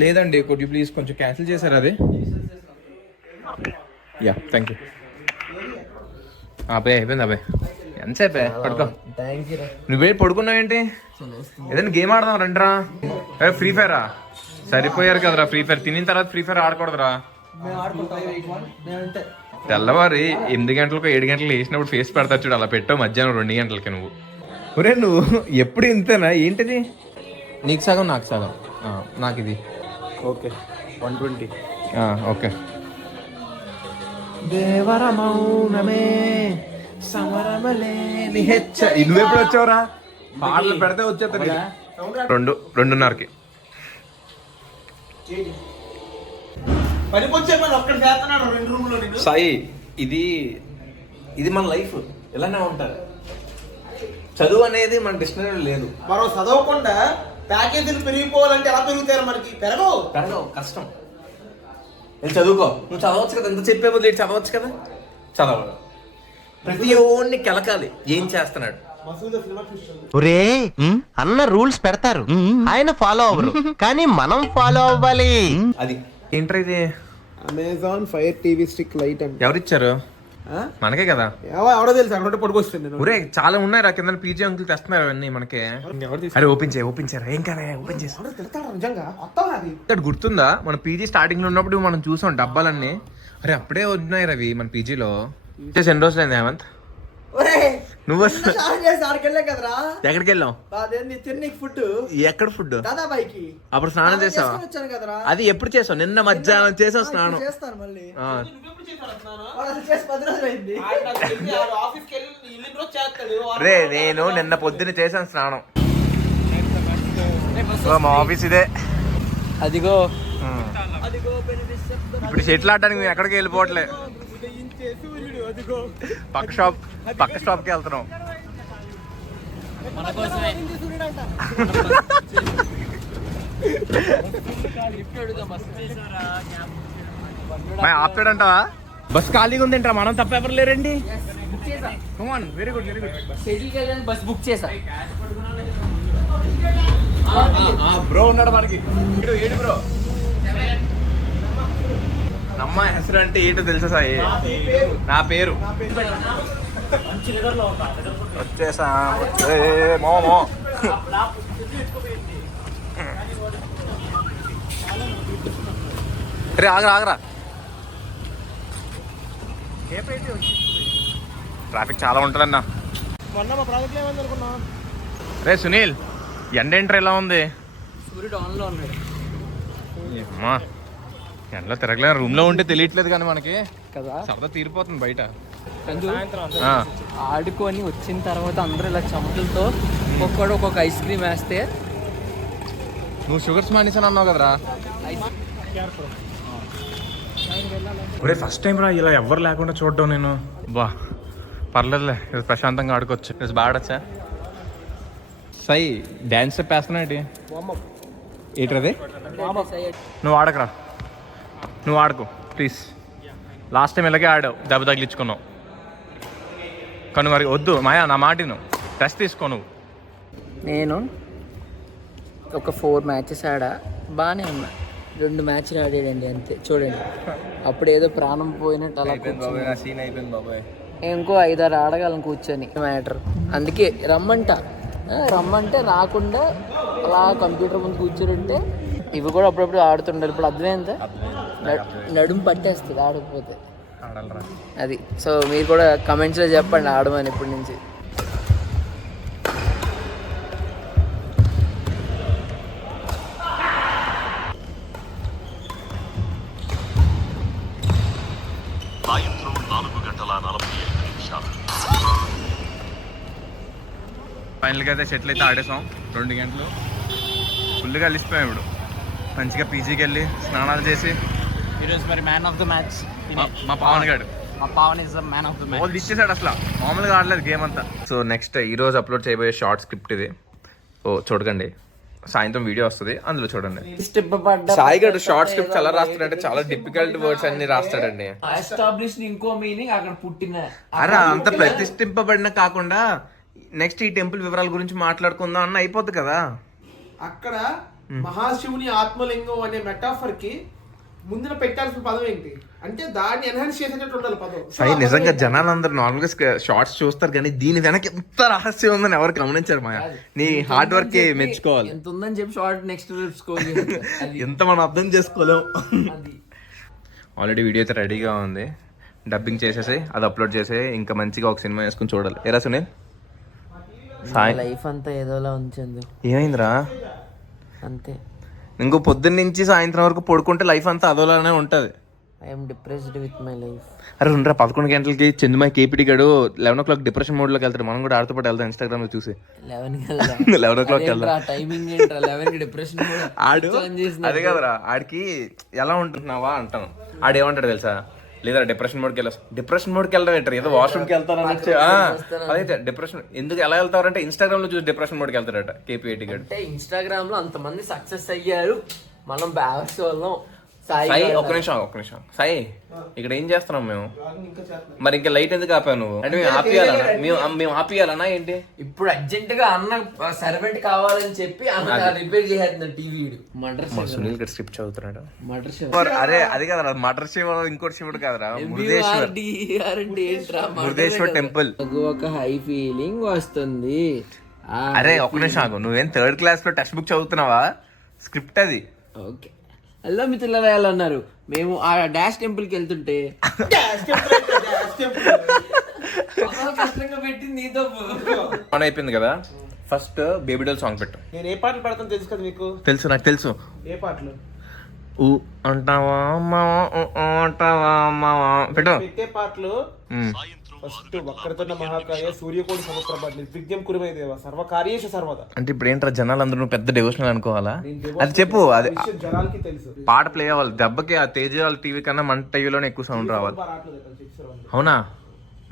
లేదండి, కొద్ది ప్లీజ్ కొంచెం క్యాన్సిల్ చేశారు అది. Yeah thank you. అబ్బాయి అయిపోయింది. అబ్బాయి ఎంతసేపే పడుకో. నువ్వే పడుకున్నావు ఏంటి? ఏదైనా గేమ్ ఆడదాం రండిరా. ఫ్రీ ఫైరా? సరిపోయారు కదరా ఫ్రీ ఫైర్. తినిన తర్వాత ఫ్రీ ఫైర్ ఆడకూడదురా. తెల్లవారి 8 గంటలకు 7 గంటలకు వేసినప్పుడు ఫేస్ పెడతా చూడు, అలా పెట్టావు మధ్యాహ్నం 2 గంటలకి నువ్వు. ఒరే నువ్వు ఎప్పుడు ఇంతేనా ఏంటిది? నీకు సగం నాకు సగం. నాకు ఇది ఓకే 120. ఓకే. దేవరమౌనమే సమరమలేని హెచ్చ. నువ్వెప్పుడు వచ్చావురా? పాటలు పెడితే వచ్చేస్తాను. 2:30కి. పనికొచ్చే పని ఒక్కటి చేస్తున్నాడు 2 రూమ్లో. నేను సాయి, ఇది మన లైఫ్, ఇలానే ఉంటారు. చదువు అనేది మన డిక్షనరీలో లేదు. మనం చదవకుండా ప్యాకేజీలు పెరిగిపోవాలంటే ఎలా పెరుగుతారు? మనకి పెరగవు, కష్టం. నేను చదువుకో, నువ్వు చదవచ్చు కదా, ఎంత చెప్పే బదులు ఇటు చదవచ్చు కదా. చదవడు, ప్రతి ఓన్ని కెలకాలి. ఏం చేస్తున్నాడు? మసూద సినిమా చూస్తాడు. ఒరే అన్న రూల్స్ పెడతారు, ఆయన ఫాలో అవ్వరు, కానీ మనం ఫాలో అవ్వాలి. అది ఏంట్రా ఇది? Amazon fire TV stick light అండి. ఎవరిచ్చారు? మనకే కదా. ఎవడో తెలుసు అక్కడ పడుకొస్తుంది నేను. ఒరే చాలా ఉన్నాయి రా కింద. పీజీ అంకుల్ తెస్తున్నారు అవన్నీ మనకే. అరే ఓపెన్ చేయరా? ఏం కదా ఓపెన్ చేసి తిడతాడు నిజంగా. వస్తావు అది ఇక్కడ గుర్తుందా? మన పీజీ స్టార్టింగ్ లో ఉన్నప్పుడు మనం చూసాం డబ్బాలన్నీ. అరే అప్పుడే ఉన్నాయి రవి మన పీజీలో. ఎన్ని రోజులైంది హేమంత్? నువ్వు ఎక్కడికి వెళ్ళాం? ఫుడ్ ఎక్కడ ఫుడ్? దాదాబాయికి అప్పుడు స్నానం చేసావా? కదరా. అది ఎప్పుడు చేసావు? నిన్న మధ్యాహ్నం చేసావు స్నానం. చేస్తాను మళ్ళీ. రే నేను నిన్న పొద్దున్న చేశాను స్నానం. మా ఆఫీస్ ఇదే. అదిగో ఇప్పుడు షెటిల్ ఆడడానికి మేము ఎక్కడికి వెళ్ళిపోవట్లే. పక్క షాప్కి వెళ్తున్నాం. ఆపుతాడంటావా? బస్ ఖాళీగా ఉందంటరా, మనం తప్ప ఎవరు లేరండి. Very good very good. Bus book చేసా. బ్రో ఉన్నాడు మనకి. ఏడు బ్రో నమ్మ ಹೆಸರು అంటే ఏంటో తెలుసా సాయి? నా పేరు. వచ్చేసా మోమో. రే ఆగరా. ట్రాఫిక్ చాలా ఉంటుందన్నా. రే సునీల్, ఎండ ఏంట్రా ఎలా ఉంది? సూర్యుడు ఆన్ లో ఉన్నాడు. అమ్మా ఎండలో తిరగలే. రూమ్ లో ఉంటే తెలియట్లేదు కానీ మనకి కదా, సరదా తీరిపోతుంది బయట. ఆడుకొని వచ్చిన తర్వాత అందరూ ఇలా చెమటలతో ఒక్కొక్క ఐస్ క్రీమ్ వేస్తే. నువ్వు షుగర్స్ మానేసాను అన్నావు కదరా. ఒరే ఫస్ట్ టైం రా ఇలా ఎవరు లేకుండా చూడడం నేను. బా పర్లేదులే, ప్రశాంతంగా ఆడుకోవచ్చు. బాగా ఆడొచ్చా? సాయి డ్యాన్స్ స్టెప్ వేస్తున్నాయి ఏంటది? నువ్వు ఆడకరా, నువ్వు ఆడుకో ప్లీజ్. లాస్ట్ టైం ఇలాగే ఆడావు, దెబ్బ తగిలించుకున్నావు. కానీ మరి వద్దు మాయా, నా మాటిను. టెస్ట్ తీసుకో నువ్వు. నేను ఒక 4 మ్యాచెస్ ఆడా, బాగానే ఉన్నా. 2 మ్యాచ్లు ఆడాడండి అంతే. చూడండి అప్పుడు ఏదో ప్రాణం పోయినట్టు అలా కూర్చొని. ఇంకో 5-6 ఆడగలను కూర్చొని. మ్యాటర్ అందుకే రమ్మంటే రాకుండా అలా కంప్యూటర్ ముందు కూర్చోంటే ఇవి కూడా అప్పుడప్పుడు ఆడుతుండాలి. ఇప్పుడు అర్థమైందా? నడుము పట్టేస్తుంది ఆడకపోతే. అది సో మీరు కూడా కమెంట్స్లో చెప్పండి ఆడమని ఇప్పటి నుంచి. ఫైనల్గా అయితే షటిల్ అయితే ఆడేసాం 2 గంటలు. ఫుల్గా అలిసిపోయాం ఇప్పుడు. మంచిగా పీజీకి వెళ్ళి స్నానాలు చేసి ఈరోజు మరి మ్యాన్ ఆఫ్ ద మ్యాచ్ మా పవన్ గారు మా Pawan is the man of the match. వాళ్ళు ఇచ్చేసాడు, అసలు మామూలుగా ఆడలేదు గేమ్ అంతా. సో నెక్స్ట్ ఈరోజు అప్లోడ్ చేయబోయే షార్ట్ స్క్రిప్ట్ ఇది. ఓ చూడకండి, సాయంత్రం వీడియో వస్తుంది, అందులో చూడండి. సాయి గారు షార్ట్ స్క్రిప్ట్ ఎలా రాస్తాడంటే చాలా డిఫికల్ట్ వర్డ్స్ అన్ని రాస్తాడండి. ఎస్టాబ్లిష్ ఇంకో మీనింగ్ అక్కడ పుట్టిన అరే అంత ప్రతిష్ఠింపబడిన కాకుండా నెక్స్ట్ ఈ టెంపుల్ వివరాల గురించి మాట్లాడుకుందాం అన్న అయిపోద్ది కదా. అక్కడ మహాశివుని ఆత్మలింగం అనే మెటాఫర్ కి ముందున పెట్టాల్సిన పదం ఏంటి అంటే దాన్ని ఎన్హాన్స్ చేసేటట్టు ఉండాలి పదం. సాయి నిజంగా జనాలందరూ నార్మల్గా షార్ట్స్ చూస్తారు కానీ దీని వెనక ఎంత రహస్యం ఉందని ఎవరు గమనించారు. మాయా నీ హార్డ్ వర్క్ మెచ్చుకోవాలి. ఎంత ఉందని చెప్పి షార్ట్ నెక్స్ట్ స్కోర్ ఎంత మనం అర్థం చేసుకోలేం. ఆల్రెడీ వీడియో అయితే రెడీగా ఉంది, డబ్బింగ్ చేసేసి అది అప్లోడ్ చేసి ఇంకా మంచిగా ఒక సినిమా వేసుకుని చూడాలి. ఏరా సునీల్? సాయి లైఫ్ అంతా ఏదోలా ఉంచింది. ఏమైందిరా? అంతే, ఇంకో పొద్దున్న నుంచి సాయంత్రం వరకు పడుకుంటే లైఫ్ అంతా అదోలానే ఉంటుంది. I'm depressed with my life. అరే ఉండరా 11 గంటలకి చందుమాయి కేపీటీ గడు 11 o'clock డిప్రెషన్ మోడ్లోకి వెళ్తాడు. మనం కూడా ఆడుతూ పాటు వెళ్తాం ఇన్స్టాగ్రామ్లో చూసి 11 o'clock వెళ్దాం. టైమింగ్ ఏంట్రా 11 డిప్రెషన్ ఆడు అదే కదరా, ఆడికి ఎలా ఉంటున్నావా అంటాను. ఆడు ఏమంటాడు తెలుసా, లేదా డిప్రెషన్ మోడ్కి డిప్రెషన్ మోడ్కి వెళ్ళడం ఏంటారు, ఏదో వాష్రూమ్కి వెళ్తారని వచ్చి అదైతే డిప్రెషన్ ఎందుకు ఎలా వెళ్తారంటే ఇన్స్టాగ్రామ్ లో చూసి డిప్రెషన్ మోడ్కి వెళ్తారట కేపీఐటీ గడు. అంటే ఇన్స్టాగ్రామ్ లో అంతమంది సక్సెస్ అయ్యారు, మనం బ్యావర్స్ వాళ్ళం. సాయి ఒక నిమిషం సాయి, ఇక్కడ ఏం చేస్తున్నాం మేము? మరి ఇంకా లైట్ ఎందుకు ఆపావు నువ్వు? అంటే మేము ఆపియాలనా? మేము ఆపియాలనా ఏంటి? ఇప్పుడు అర్జెంట్ గా అన్న సర్వెంట్ కావాలని చెప్పి అన్న రిపేర్ చేసేస్తున్నాడు టీవీ. సునీల్ గడ్ స్క్రిప్ట్ చదువుతున్నాడు. మటర్ అరే అది కదరా మటర్ శివ, ఇంకోటి శివుడు కదరా మురుదేశ్వర్ టెంపుల్. ఒక హై ఫీలింగ్ వస్తుంది. అరే ఒక నిమిషం ఆగు, నువ్వేం 3rd class లో టెక్స్ట్ బుక్ చదువుతున్నావా? స్క్రిప్ట్ అది. ఓకే, అల్లా మిత్రులారా ఎలా ఉన్నారు? మేము ఆ డాష్ టెంపుల్ కి వెళ్తుంటే కష్టంగా పెట్టింది నీతో ఆన్ అయిపోయింది కదా. ఫస్ట్ బేబీ డోల్ సాంగ్ పెట్టు. నేను ఏ పాటలు పాడతాను తెలుసు కదా మీకు? తెలుసు, నాకు తెలుసు. ఏ పాటలు? ఊ అంటావా మావా, అంటావా మావా పెట్టు. పెట్టే పాటలు ఫస్ట్ వక్రతున్న మహాకాయ సూర్యకోటి సమప్రభ నిర్విఘ్నం కురుమే దేవ సర్వకార్యేషు సర్వదా. అంటే ఇప్పుడు ఏంట్రా జనాలందరూ నువ్వు పెద్ద డివోషనల్ అనుకోవాలా? అది చెప్పు. అది జనాలకి తెలుసు. పాట ప్లే అవ్వాలి. దెబ్బకి ఆ తేజ వాళ్ళ టీవీ కన్నా మన టీవీలోనే ఎక్కువ సౌండ్ రావాలి. అవునా?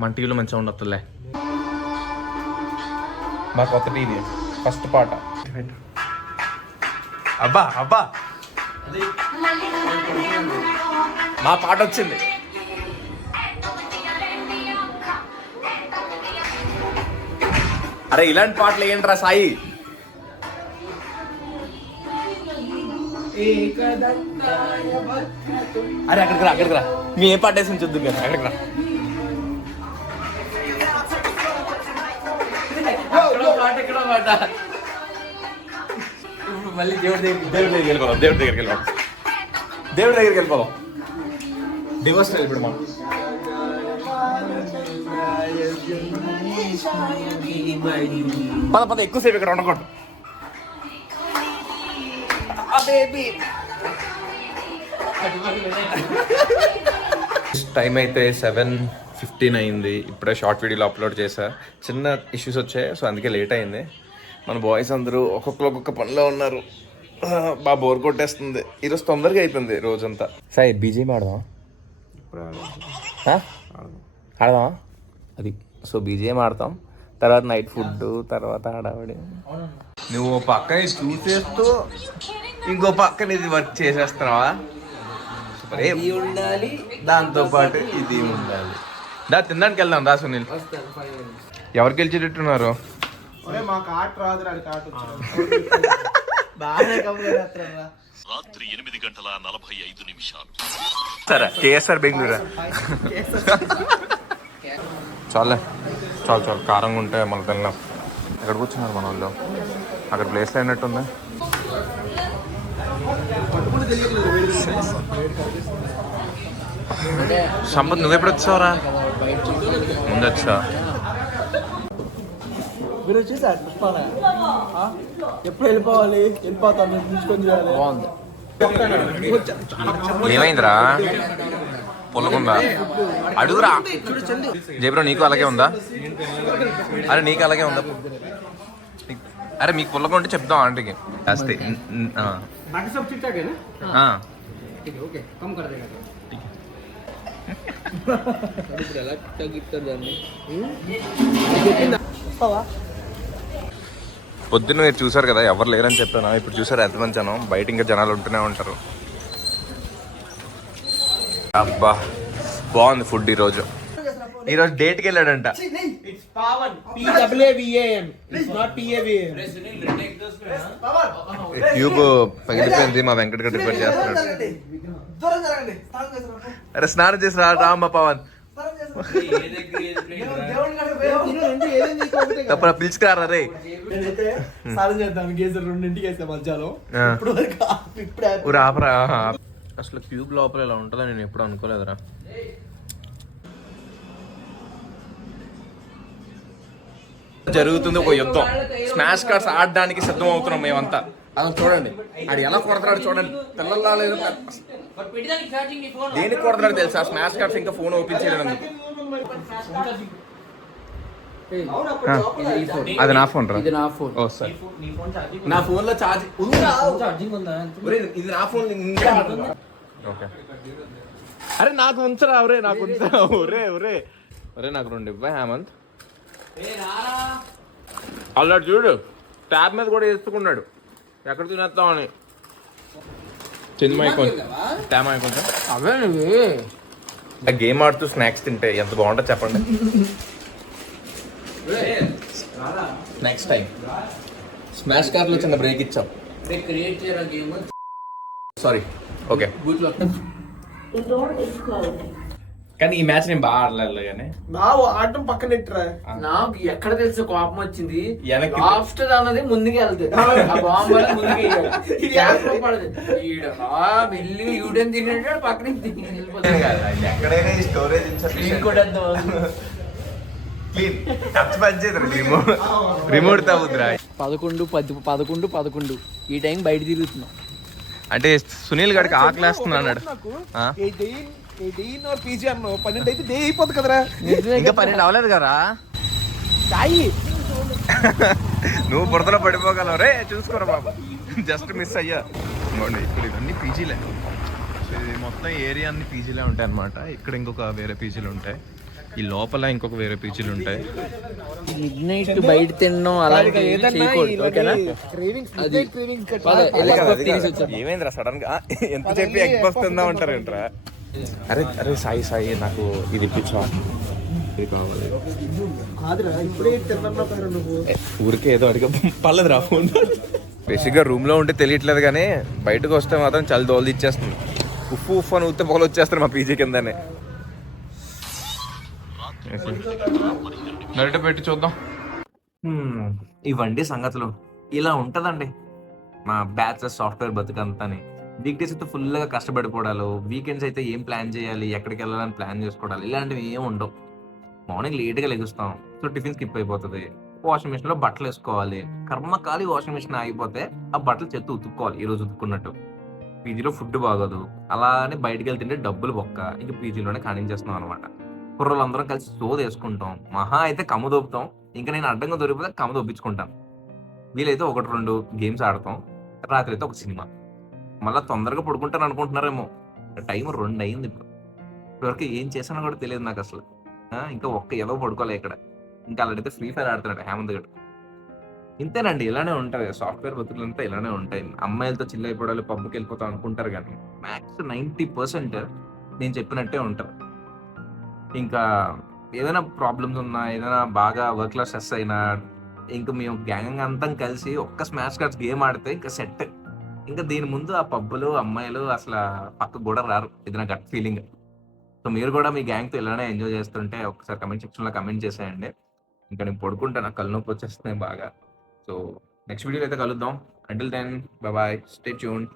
మన టీవీలో మంచి సౌండ్ వస్తుందిలే. మా కొత్త టీవీ ఫస్ట్ పాట. అబ్బా అబ్బా మా పాట వచ్చింది. అరే ఇలాంటి పాటలు ఏంట్రా సాయి? అరే అక్కడికి రా మీ ఏ పాట వేసి చూద్దాం కదా. అక్కడికి రా. మళ్ళీ దేవుడి దగ్గరికి వెళ్ళిపోదాం. డివోషనల్ ఇప్పుడు మనం పద ఎక్కువసేపు ఇక్కడ ఉండకూడదు. టైం అయితే 7:15 అయింది. ఇప్పుడే షార్ట్ వీడియోలో అప్లోడ్ చేశా. చిన్న ఇష్యూస్ వచ్చాయి, సో అందుకే లేట్ అయింది. మన బాయ్స్ అందరూ ఒక్కొక్క పనిలో ఉన్నారు. బాగా బోర్ కొట్టేస్తుంది. ఈరోజు తొందరగా అయిపోయింది రోజంతా. సాయి బీజేపీ ఆడదాం. ఆడదామా? అది సో బీజేఎం ఆడతాం, తర్వాత నైట్ ఫుడ్, తర్వాత ఆడవాడి. నువ్వు ఓ పక్కన చూసేస్తూ ఇంకో పక్కన ఇది వర్క్ చేసేస్తున్నావా? ఉండాలి, దాంతో పాటు ఇది ఉండాలి. దా తినడానికి వెళ్దాం. దా సునీల్. ఎవరికి గెలిచేటట్టున్నారు? మాకు ఆట రాదు, ఆడికి ఆట రాత్రి 8:45 సరే కేఎస్ఆర్ బెంగళూరు. చాలే చాలు కారంగా ఉంటే మళ్ళీ తిన్నాం. ఎక్కడ కూర్చున్నారు మన వాళ్ళు? అక్కడ ప్లేస్లో అయినట్టుంది. సంపత్ నువ్వు ఎప్పుడు వచ్చావురా? ముందు వచ్చా. మీరు వచ్చేసారు పుష్పాల ఎప్పుడు వెళ్ళిపోవాలి? వెళ్ళిపోతాను తీసుకొని చేయాలి. బాగుంది. ఏమైందిరా? పుల్లగుందా అడుగురా జయబ్రో నీకు అలాగే ఉందా అరే నీకు అలాగే ఉందా అరే మీకు పుల్లగా ఉంటే చెప్దాం ఆంటీకి కాస్తే ఎలా తగ్గిస్తారు దాన్ని? పొద్దున్న మీరు చూసారు కదా ఎవరు లేరని చెప్పాను, ఇప్పుడు చూసారు ఎంతమంది జనం, బయట ఇంకా జనాలు ఉంటూనే ఉంటారు. అబ్బా బాగుంది ఫుడ్ ఈరోజు డేట్కి వెళ్ళాడంట. ట్యూబ్ పగిలిపోయింది, మా వెంకట గడ్డ రిపేర్ చేస్తున్నాడు. అరే స్నానం చేసి రామ్మా పవన్, తప్ప పిలుచుకురారా రే. అసలు క్యూబ్ లోపల ఇలా ఉంటుందని నేను ఎప్పుడు అనుకోలేదురా. జరుగుతుంది ఒక యుద్ధం, స్మాష్ కార్డ్స్ ఆడడానికి సిద్ధం అవుతున్నాం మేమంతా. అది చూడండి ఆడు ఎలా కొడతాడు చూడండి, పిల్లల్లా లేదు. దేనికి కొడతాడు తెలుసా? స్మాష్ కార్డ్స్ ఇంకా ఫోన్ ఓపెన్ చేయలేదు. అది నా ఫోన్ రా, ఇది నా ఫోన్. ఓ సార్ నా ఫోన్ లో ఛార్జింగ్ ఉందా? ఇది నా ఫోన్. ఓకే అరే నాకు ఉంచరా, ఒరే నాకు ఉంచరా, ఒరే ఒరే ఒరే నాకు 2 ఇవ్వ హేమంత్. అలా చూడు ట్యాబ్ మీద కూడా వేసుకున్నాడు ఎక్కడ తినేస్తామని. చిన్నమాయి కొంచెం ట్యామాయి కొంచెం అవే గేమ్ ఆడుతూ స్నాక్స్ తింటే ఎంత బాగుంటుంది చెప్పండి. నెక్స్ట్ టైం స్మాష్ కార్లో చిన్న బ్రేక్ ఇచ్చాం. క్రియేట్ చేయరా గేమ్. Sorry okay. కానీ ఈ మ్యాచ్ నేను బాగా ఆడలేదు కానీ ఆడటం పక్కన పెట్టరా. నాకు ఎక్కడ తెలిసి కోపం వచ్చింది, వెనక్కి ఆఫ్టర్ అన్నది ముందుకు వెళ్తుంది, ఆ బాంబు ముందుకు వెళ్ళి యూడెన్ తినేటాడు పక్కన ఎక్కడైనా ఈ స్టోరేజ్ రిమోట్ తాగుతురా. 11 ఈ టైం బయట తిరుగుతున్నాం. అంటే సునీల్ గడికి ఆకలేస్తున్నా అన్నాడు. 18 పీజీ అన్నావు, 12 అయితే డే అయిపోతుంది కదరా. ఇంకా 12 అవ్వలేదు కదా. నువ్వు బురదలో పడిపోగలవు రే, చూసుకోరా బాబు, జస్ట్ మిస్ అయ్యా. ఇప్పుడు ఇవన్నీ పీజీలే, ఇది మొత్తం ఏరియా అన్ని పీజీలే ఉంటాయి అనమాట. ఇక్కడ ఇంకొక వేరే పీజీలు ఉంటాయి, ఈ లోపల ఇంకొక వేరే పీజీలు ఉంటాయి. మిడ్ నైట్ బయట తినడం అలాంటివి చేయకూడదు, ఓకేనా? ఏమైందిరా సడన్ గా ఎంత చెప్పి ఎగ్ పఫ్ తిందా ఉంటారు ఏంట్రా. అరే అరే సాయి సాయి నాకు ఇది ఇప్పించా, ఇది కావాలి. ఊరికే ఏదో అడిగా పర్లేదురా ఫోన్. బేసిక్గా రూమ్ లో ఉంటే తెలియట్లేదు కానీ బయటకు వస్తే మాత్రం చలి దోలు ఇచ్చేస్తుంది. ఉప్పు ఉప్పు అని ఊతే పొగలు వచ్చేస్తారు మా పీజీ కిందనే. నరిట పెట్టి చూద్దాం. ఇవండి సంగతులు, ఇలా ఉంటదండి మా బ్యాచెస్ సాఫ్ట్వేర్ బతుకంతాని. వీక్ డేస్ అయితే ఫుల్గా కష్టపడిపోవడాలు, వీకెండ్స్ అయితే ఏం ప్లాన్ చేయాలి, ఎక్కడికి వెళ్ళాలని ప్లాన్ చేసుకోవడాలి, ఇలాంటివి ఏం ఉండవు. మార్నింగ్ లేట్గా లెగుస్తాం, సో టిఫిన్ స్కిప్ అయిపోతుంది. వాషింగ్ మిషన్ లో బట్టలు వేసుకోవాలి, కర్మకాలి వాషింగ్ మిషన్ ఆగిపోతే ఆ బట్టలు చెత్త ఉతుక్కోవాలి ఈ రోజు ఉతుక్కున్నట్టు. పీజీలో ఫుడ్ బాగోదు, అలానే బయటకు వెళ్తుంటే డబ్బులు బొక్క, ఇంకా పీజీలోనే కానించేస్తున్నాం అనమాట. కుర్రలు అందరం కలిసి సోది వేసుకుంటాం, మహా అయితే కమ్ము దొబ్బుతాం. ఇంకా నేను అడ్డంగా దొరికిపోతే కమ్ము దొబ్బించుకుంటాను. వీలైతే 1-2 గేమ్స్ ఆడతాం, రాత్రి అయితే ఒక సినిమా. మళ్ళీ తొందరగా పడుకుంటాను అనుకుంటున్నారేమో, టైం 2 అయింది. ఇప్పటివరకు ఏం చేసానో కూడా తెలియదు నాకు అసలు. ఇంకా ఏదో పడుకోలే ఇక్కడ. ఇంకా అలాంటి ఫ్రీ ఫైర్ ఆడుతున్నాడు హేమంత్ గడు. ఇంతేనండి, ఇలానే ఉంటుంది సాఫ్ట్వేర్ బతుకులంతా, ఇలానే ఉంటాయి. అమ్మాయిలతో చిల్ అయిపోవడాలు, పబ్కి వెళ్ళిపోతాం అనుకుంటారు కానీ మ్యాక్స్ 90% నేను చెప్పినట్టే ఉంటారు. ఇంకా ఏదైనా ప్రాబ్లమ్స్ ఉన్నా, ఏదైనా బాగా వర్క్లో స్ట్రెస్ అయినా, ఇంకా మేము గ్యాంగ్ అంతా కలిసి ఒక్క స్మాష్ కార్డ్స్ గేమ్ ఆడితే ఇంకా సెట్. ఇంకా దీని ముందు ఆ పబ్బులు అమ్మాయిలు అసలు పక్కకు కూడా రారు, ఇది నా గట్ ఫీలింగ్. సో మీరు కూడా మీ గ్యాంగ్తో ఇలానే ఎంజాయ్ చేస్తుంటే ఒకసారి కమెంట్ సెక్షన్లో కమెంట్ చేసేయండి. ఇంకా నేను పడుకుంటా, నాకు కళ్ళు నొప్పి వచ్చేస్తున్నాయి బాగా. సో నెక్స్ట్ వీడియోలో అయితే కలుద్దాం. Until then bye bye, stay tuned.